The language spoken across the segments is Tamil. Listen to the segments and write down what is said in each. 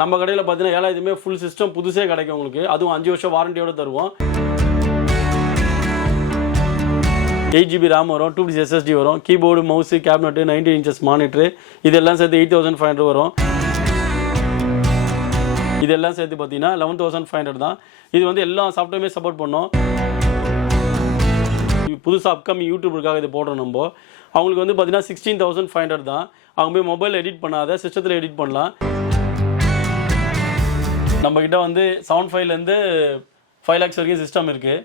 நம்ம கடையில் பார்த்தீங்கன்னா 7000 ஃபுல் சிஸ்டம் புதுசே கிடைக்கும் உங்களுக்கு. அதுவும் 5 வருஷம் வாரண்டியோட தருவோம். 8GB RAM வரும், 2 SSD வரும், keyboard mouse cabinet 19 inches monitor, இதெல்லாம் சேர்த்து 8500 வரும். இதெல்லாம் சேர்த்து பார்த்தீங்கன்னா 11500 தான். இது வந்து எல்லா சாஃப்ட்வேருமே சப்போர்ட் பண்ணோம். புதுசாக அப்கமிங் யூடியூபருக்காக இது போடுறோம் நம்ம. அவங்களுக்கு வந்து பார்த்தீங்கன்னா 16500 தான். அவங்க போய் மொபைல் எடிட் பண்ணாத சிஸ்டத்தில் எடிட் பண்ணலாம். நம்மக்கிட்ட வந்து 7500 5 lakhs வரைக்கும் சிஸ்டம் இருக்குது.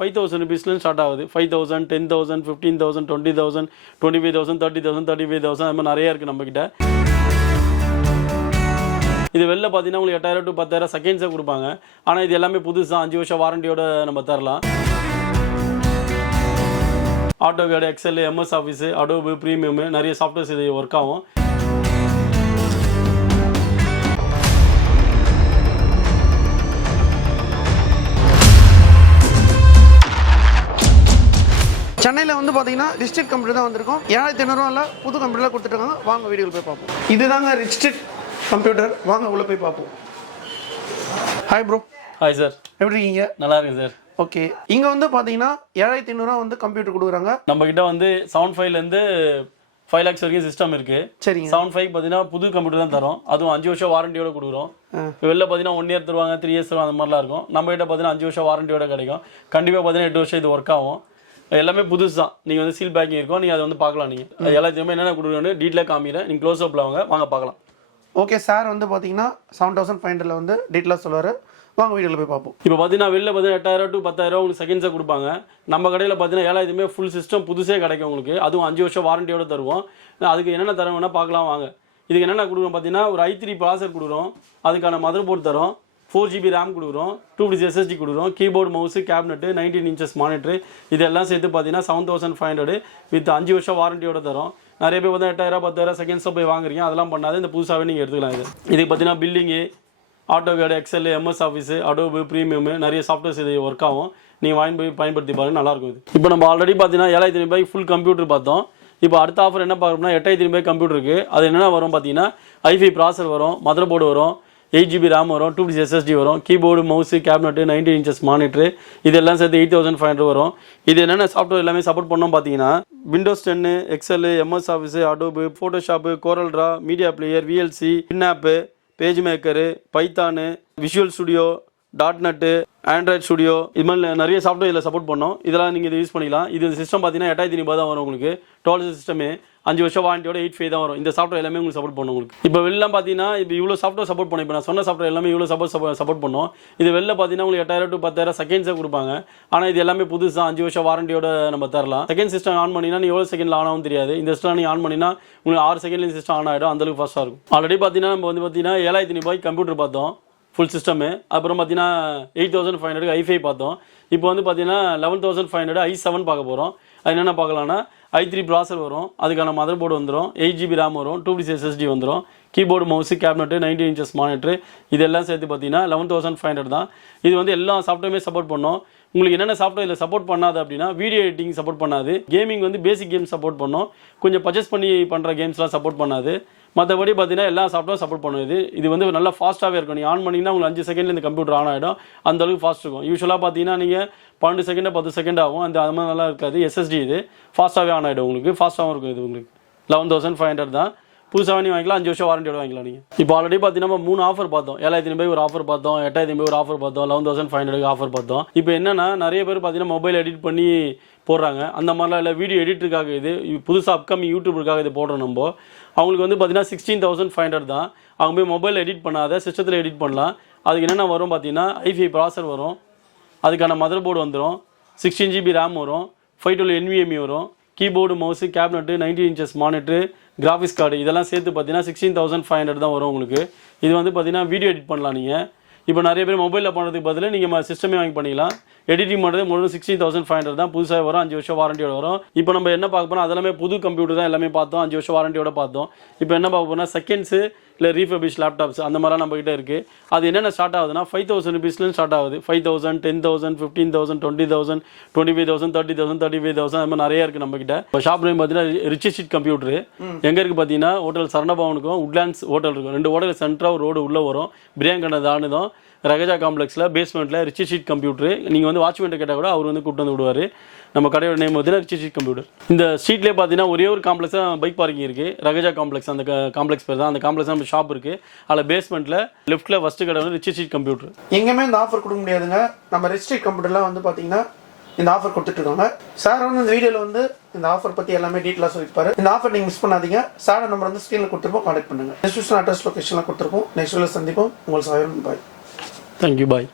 5000 rupeesலேருந்து ஸ்டார்ட் ஆகுது. 5000, 10,000, 15,000, 20,000, 25,000, 30,000, 35,000 அது மாதிரி நிறையா இருக்குது நம்மக்கிட்ட. இது வெளில பார்த்தீங்கன்னா உங்களுக்கு 8000 to 10,000 செகண்ட்ஸே கொடுப்பாங்க. ஆனால் இது எல்லாமே புதுசு தான், 5 வருஷம் வாரண்டியோட நம்ம தரலாம். AutoCAD, Excel, MS Office, Adobe, premium நிறைய சாஃப்ட்வேர்ஸ் இது ஒர்க் ஆகும். சென்னையில் வந்து பார்த்தீங்கன்னா டிஸ்ட்ரிக்ட் கம்ப்யூட்டர் தான் வந்திருக்கும். 7500 புது கம்ப்யூட்டரில் கொடுத்துருக்காங்க. வாங்க வீடியோவில் போய் பார்ப்போம். இதுதாங்க டிஸ்ட்ரிக்ட் கம்ப்யூட்டர். வாங்க உள்ளே போய் பார்ப்போம். Hi bro. ஹாய் சார், எப்படி இருக்கீங்க? நல்லா இருக்கு சார். ஓகே, இங்கே வந்து பார்த்தீங்கன்னா 7500 வந்து கம்ப்யூட்டர் கொடுக்குறாங்க. நம்மக்கிட்ட வந்து 7500 5 lakhs வரைக்கும் சிஸ்டம் இருக்குது. சரிங்க. 75 பார்த்தீங்கன்னா புது கம்ப்யூட்டர் தான் தரோம். அதுவும் 5 வருஷம் வாரண்டியோட கொடுக்குறோம். வெளில பார்த்தீங்கன்னா 1 year தருவாங்க, 3 years தருவாங்க, அந்த மாதிரிலாம் இருக்கும். நம்மகிட்ட பார்த்தீங்கன்னா 5 வருஷம் வாரண்டியோட கிடைக்கும். கண்டிப்பாக பார்த்தீங்கன்னா 8 வருஷம் இது ஒர்க் ஆகும். எல்லாமே புதுசு தான். நீங்கள் வந்து சீல் பேக்கிங் இருக்கும், நீங்கள் அதை வந்து பார்க்கலாம். நீங்கள் அது எல்லாத்தையுமே என்னென்ன கொடுக்குறோன்னு டீட்டெயிலாக காமிக்கிறேன். நீங்கள் க்ளோஸ் அப்பில் வாங்க பார்க்கலாம். ஓகே சார், வந்து பார்த்தீங்கன்னா 7500 வந்து டீட்டெயிலாக சொல்லுவார். வாங்க வீடியோவில் போய் பார்ப்போம். இப்போ பார்த்தீங்கன்னா வெளில பார்த்தீங்கன்னா 8000 to 10,000 உங்களுக்கு செகண்ட்ஸாக கொடுப்பாங்க. நம்ம கடையில் பார்த்தீங்கன்னா 7000 ஃபுல் சிஸ்டம் புதுசே கிடைக்கும் உங்களுக்கு. அதுவும் 5 வருஷம் வாரண்டியோட தருவோம். அதுக்கு என்னென்ன தரம் வேணால் பார்க்கலாம் வாங்க. இதுக்கு என்னென்ன கொடுக்குறோம் பார்த்தீங்கன்னா ஒரு i3 ப்ராசர் கொடுக்குறோம். அதுக்கான மதர் போர்டு தரோம். 4GB RAM கொடுக்குறோம், 2 SSD கொடுக்குறோம், keyboard mouse cabinet 19 inches monitor, இதெல்லாம் சேர்த்து பார்த்தீங்கன்னா 7500 வித் 5 வருஷம் வாரண்டியோட தரோம். நிறைய பேர் வந்து 8000 10,000 செகண்ட்ஸில் போய் வாங்குறீங்க. அதெல்லாம் பண்ணாது, இந்த புதுசாகவே நீங்கள் எடுத்துக்கலாம். இதுக்கு பார்த்தீங்கன்னா billing, AutoCAD, Excel, MS Office, Adobe, premium நிறைய சாஃப்ட்வேர்ஸ் இது ஒர்க் ஆகும். நீங்கள் வாங்கி போய் பயன்படுத்தி பாருங்கள், நல்லாயிருக்கும். இது இப்போ நம்ம ஆல்ரெடி பார்த்தீங்கன்னா 7500 ஃபுல் கம்ப்யூட்டர் பார்த்தோம். இப்போ அடுத்த ஆஃபர் என்ன பார்க்கணும்னா 8500 கம்ப்யூட்டருக்கு. அது என்னென்ன வரும் பார்த்தீங்கன்னா i5 ப்ராசர் வரும், மதர் போர்டு வரும், 8GB RAM வரும், 2 SSD வரும், keyboard mouse cabinet 19 inches monitor, இதெல்லாம் சேர்த்து 8500 வரும். இது என்னென்ன சாஃப்ட்வேர் எல்லாமே சப்போர்ட் பண்ணோம் பார்த்தீங்கன்னா Windows 10, Excel, MS Office, Adobe, Photoshop, Corel Draw, media player, VLC, பின்னாப்பு, PageMaker, Python, Visual Studio, .NET, Android Studio, இது மாதிரி நிறைய சாஃப்ட்வேர் இதில் சப்போர்ட் பண்ணோம். இதெல்லாம் நீங்கள் இதை யூஸ் பண்ணிக்கலாம். இது சிஸ்டம் பார்த்தீங்கன்னா 8500 தான் வரும் உங்களுக்கு. டோட்டல் சிஸ்டமே 5 வருஷம் வாரண்டியோட 85 தான் வரும். இந்த சாஃப்ட்வேர் எல்லாமே உங்களுக்கு சப்போர்ட் பண்ணும் உங்களுக்கு. இப்போ வெளில பார்த்தீங்கன்னா இப்போ இவ்வளோ சாஃப்ட்வேர் சப்போர்ட் பண்ணோம். இப்போ நான் சொன்ன சாஃப்ட்வேர் எல்லாமே இவ்வளோ சப்போர்ட் பண்ணோம். இது வெளில பார்த்தீங்கன்னா உங்களுக்கு 8000 to 10,000 செகண்ட்ஸே கொடுப்பாங்க. ஆனால் இது எல்லாமே புதுசு தான், 5 வருஷம் வாரண்டியோட நம்ம தரலாம். செகண்ட் சிஸ்டம் ஆன் பண்ணினா நீ எவ்வளோ செகண்டில் ஆன் ஆகும் தெரியாது. இந்த சிஸ்டம் நீங்கள் ஆன் பண்ணினா உங்களுக்கு 6 செகண்ட்லேயும் சிஸ்டம் ஆன் ஆகிடும். அந்தளவுக்கு ஃபாஸ்ட்டாக இருக்கும். ஆல்ரெடி பார்த்தீங்கன்னா நம்ம வந்து பார்த்தீங்கன்னா 7500 கம்ப்யூட்டர் பார்த்தோம் ஃபுல் சிஸ்டமு. அப்புறம் பார்த்தீங்கன்னா 8500 i5 பார்த்தோம். இப்போ வந்து பார்த்தீங்கன்னா 11500 i7 பார்க்க போகிறோம். அது என்னென்ன பார்க்கலாம்னா i3 ப்ராசர் வரும், அதுக்கான மதர் போர்டு வந்துடும், 8GB RAM வரும், 2 SSD வந்துடும், keyboard mouse cabinet 19 inches monitor, இதெல்லாம் சேர்த்து பார்த்தீங்கன்னா 11500 தான். இது வந்து எல்லா சாஃப்ட்வேருமே சப்போர்ட் பண்ணோம். உங்களுக்கு என்னென்ன சாஃப்ட்வேர் இதில் சப்போர்ட் பண்ணாது அப்படின்னா வீடியோ எடிட்டிங் சப்போர்ட் பண்ணாது, கேமிங் வந்து பேசிக் கேம்ஸ் சப்போர்ட் பண்ணோம், கொஞ்சம் பர்ச்சேஸ் பண்ணி பண்ணுற கேம்ஸ்லாம் சப்போர்ட் பண்ணாது. மற்றபடி பார்த்தீங்கன்னா எல்லா சாஃப்ட்வேர் சப்போர்ட் பண்ணுது. இது வந்து நல்லா ஃபாஸ்ட்டாகவே இருக்கும். நீங்கள் ஆன் பண்ணிங்கன்னா உங்களுக்கு 5 செகண்டில் இந்த கம்ப்யூட்டர் ஆன் ஆகிடும். அந்தளவுக்கு ஃபாஸ்ட் இருக்கும். யூஸ்வலாக பார்த்தீங்கன்னா நீங்கள் 12 செகண்ட் 10 செகண்ட் ஆகும். அது மாதிரி நல்லா இருக்காது. SSD இது ஃபாஸ்ட்டாகவே ஆன் ஆகிடும் உங்களுக்கு. ஃபாஸ்ட்டாகவும் இருக்கும். இது உங்களுக்கு 11500 தான். புதுசாக நீ வாங்கிக்கலாம், 5 வருஷம் வாரண்டியோட வாங்கிக்கலாம் நீங்கள். இப்போ ஆல்ரெடி பார்த்தீங்கன்னா 3 ஆஃபர் பார்த்தோம். 7500 ஒரு ஆஃபர் பார்த்தோம், 8000 ஒரு ஆஃபர் பார்த்தோம், 11500 ஆஃபர் பார்த்தோம். இப்போ என்னன்னா நிறைய பேர் பார்த்தீங்கன்னா மொபைல் எடிட் பண்ணி போடுறாங்க. அந்த மாதிரிலாம் இல்லை, வீடியோ எடிட்டருக்காக இது புதுசாக அப்கமிங் யூடியூபருக்காக இது போடுறோம் நம்ம. அவங்களுக்கு வந்து பார்த்தீங்கன்னா 16500 தான். அவங்க போய் மொபைல் எடிட் பண்ணாத சிஸ்டத்தில் எடிட் பண்ணலாம். அதுக்கு என்னென்ன வரும் பார்த்தீங்கன்னா i5 ப்ராசர் வரும், அதுக்கான மதர் போர்டு வந்துடும், 16GB RAM வரும், 512 NVMe வரும், keyboard mouse cabinet 19 inches monitor, graphics card, இதெல்லாம் சேர்த்து பார்த்தீங்கன்னா 16500 தான் வரும் உங்களுக்கு. இது வந்து பார்த்தீங்கன்னா வீடியோ எடிட் பண்ணலாம் நீங்கள். இப்போ நிறைய பேர் மொபைலில் பண்ணுறதுக்கு பதில் நீங்கள் சிஸ்டமே வாங்கி பண்ணிக்கலாம். எடிட்டிங் பண்ணுறது முழுவதும் 16500 தான். புதுசாக வரும், 5 வருஷம் வாரண்டியோட வரும். இப்போ நம்ம என்ன பார்க்க போனால் அதெல்லாமே புது கம்ப்யூட்டர் தான் எல்லாமே பார்த்தோம், 5 வருஷம் வாரண்டியோட பார்த்தோம். இப்போ என்ன பார்க்க போனால் செகண்ட்ஸு இல்லை ரீஃபபிஷ் லேப்டாப்ஸ் அந்த மாதிரிலாம் நம்மகிட்ட இருக்குது. அது என்னென்ன ஸ்டார்ட் ஆகுதுன்னா 5000 ருபீஸ்லேருந்து ஸ்டார்ட் ஆகுது. 5000, 10,000, 15,000, 20,000, 25,000, 30,000, 35,000 அது மாதிரி நிறைய இருக்குது நம்மகிட்ட. இப்போ ஷாப் நேம் பார்த்தீங்கன்னா ரிச் ஷீட் கம்ப்யூட்டர். எங்கே இருக்குது பார்த்தீங்கன்னா ஹோட்டல் சரணபவனுக்கும் உட்லாண்ட்ஸ் ஹோட்டல் இருக்கும். 2 ஹோட்டல் சென்டராக ரோடு உள்ளே வரும். பிரியாங்கண்ண தானதும் ரகஜா காம்ப்ளெக்ஸில் பேஸ்மெண்ட்டில் ரிச் ஷீட் கம்ப்யூட்டர். நீங்கள் வந்து வாட்ச்மேன்ட்ட கேட்டால் கூட அவர் வந்து கூப்பிட்டு வந்து விடுவார். நம்ம கடையோட நேம் பார்த்தீங்கன்னா ரிச் ஷீட் கம்ப்யூட்டர். இந்த ஸ்ட்ரீட்லேயே பார்த்தீங்கன்னா ஒரே ஒரு காம்ப்ளெக்ஸ் தான் பைக் பார்க்கிங் இருக்குது. ரகஜா காம்ப்ளெக்ஸ் அந்த காம்ப்ளெக்ஸ் பேர் தான். அந்த காம்ப்ளெக்ஸ் நம்ம ஷாப் இருக்குது. அதில் பேஸ்மெண்ட்டில் லெஃப்ட்டில் ஃபஸ்ட்டு கடை வந்து ரிச் ஷீட் கம்ப்யூட்டர். எங்கேயுமே இந்த ஆஃபர் கொடுக்க முடியாதுங்க. நம்ம ரிச் ஷீட் கம்ப்யூட்டர்லாம் வந்து பார்த்தீங்கன்னா இந்த ஆஃபர் கொடுத்துட்ருக்காங்க. சார் வந்து இந்த வீடியோவில் வந்து இந்த ஆஃபர் பற்றி எல்லாமே டீட்டெயிலாக சொல்லியிருப்பாரு. இந்த ஆஃபர் நீங்கள் மிஸ் பண்ணாதீங்க. சாரோட நம்பர் வந்து ஸ்க்ரீனில் கொடுத்துருப்போம், கான்டாக்ட் பண்ணுங்கள். டிஸ்கிரிப்ஷன் அட்ரஸ் லொகேஷன்லாம் கொடுத்துருப்போம். நெக்ஸ்ட் வீடியோவில் சந்திப்போம். உங்கள் சாயம் பாய். Thank you bye.